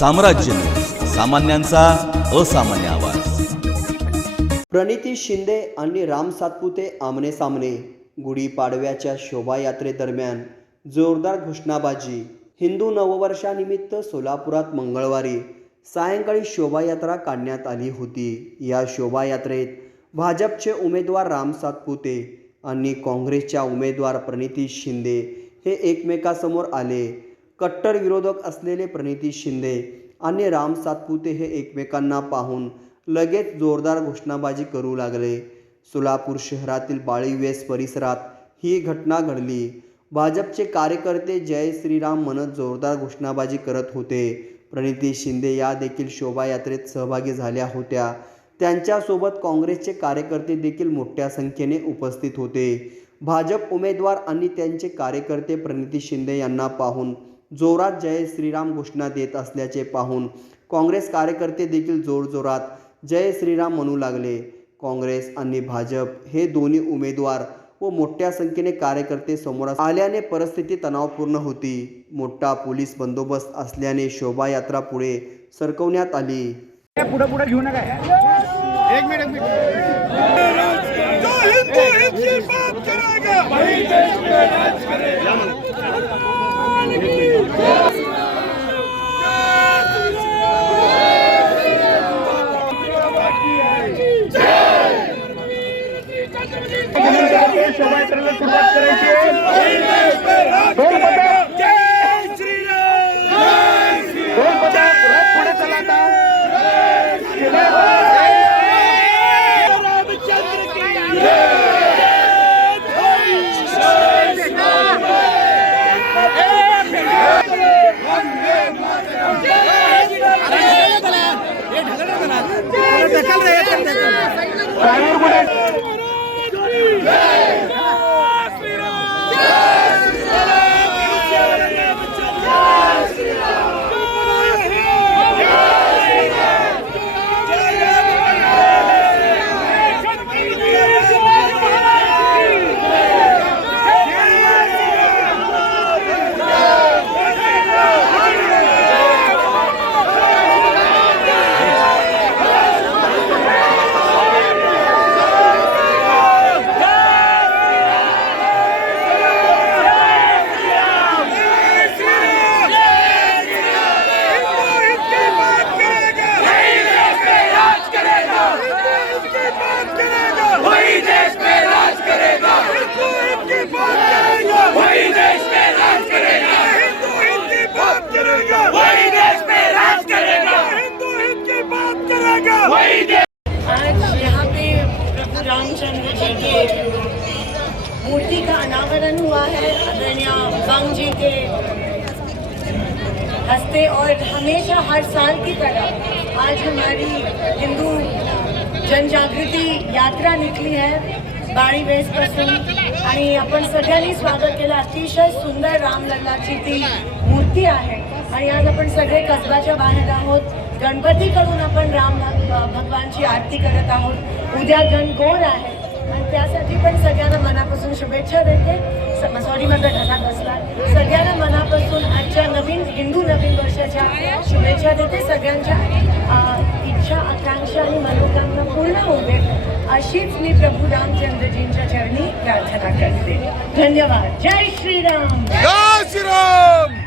साम्राज्य. सामान्यांचा असामान्य आवाज. प्रणिती शिंदे आणि राम सातपुते आमने सामने गुढीपाडव्याच्या शोभायात्रेदरम्यान जोरदार घोषणाबाजी. हिंदू नववर्षानिमित्त सोलापुरात मंगळवारी सायंकाळी शोभायात्रा काढण्यात आली होती. या शोभायात्रेत भाजपचे उमेदवार राम सातपुते आणि काँग्रेसच्या उमेदवार प्रणिती शिंदे हे एकमेकासमोर आले. कट्टर विरोधक असलेले प्रणिती शिंदे आणि राम सातपुते हे एकमेकांना पाहून लगेच जोरदार घोषणाबाजी करू लागले. सोलापूर शहरातील बाळीवेस परिसरात ही घटना घडली. भाजपचे कार्यकर्ते जय श्रीराम म्हणत जोरदार घोषणाबाजी करत होते. प्रणिती शिंदे या देखील शोभायात्रेत सहभागी झाल्या होत्या. त्यांच्यासोबत काँग्रेसचे कार्यकर्ते देखील मोठ्या संख्येने उपस्थित होते. भाजप उमेदवार आणि त्यांचे कार्यकर्ते प्रणिती शिंदे यांना पाहून जोरात जय श्रीराम घोषणा देत असल्याचे पाहून काँग्रेस कार्यकर्ते देखील जोरजोरात जय श्रीराम म्हणू लागले. काँग्रेस आणि भाजप हे दोन्ही उमेदवार व मोठ्या संख्येने कार्यकर्ते समोर आल्याने परिस्थिती तणावपूर्ण होती. मोठा पोलीस बंदोबस्त असल्याने शोभायात्रा पुढे सरकवण्यात आली. पुढे पुढे घेऊ नका. एक मिनिट एक मिनिट जो हिंदू हिंद की बात करेगा वही देश में राज करेगा शोभायात्रेला सुरुवात करायची. दोन रथ पुढे चला आता ड्रायव्हर पुढे रामचंद्र मूर्ति का अनावरण हुआ है आदरणीय बंग जी के हस्ते और हमेशा हर साल की तरह आज हमारी हिंदू जनजागृती यात्रा निघली आहे बाळी वेसपासून आणि आपण सगळ्यांनी स्वागत केलं. अतिशय सुंदर रामलल्लाची ती मूर्ती आहे. आणि आज आपण सगळे कसबाच्या बाहेर आहोत. गणपतीकडून आपण राम भग- भगवानची आरती करत आहोत. उद्या गणगोर आहे. आणि त्यासाठी पण सगळ्यांना मनापासून शुभेच्छा देते. सॉरी माझा घसा बसला. सगळ्यांना मनापासून आजच्या नवीन हिंदू नवीन वर्षाच्या शुभेच्छा देते. सगळ्यांच्या इच्छा आकांक्षा आणि मनोकामना पूर्ण होते अशीच मी प्रभू रामचंद्रजींच्या चरणी प्रार्थना करते. धन्यवाद. जय श्रीराम. जय श्रीराम!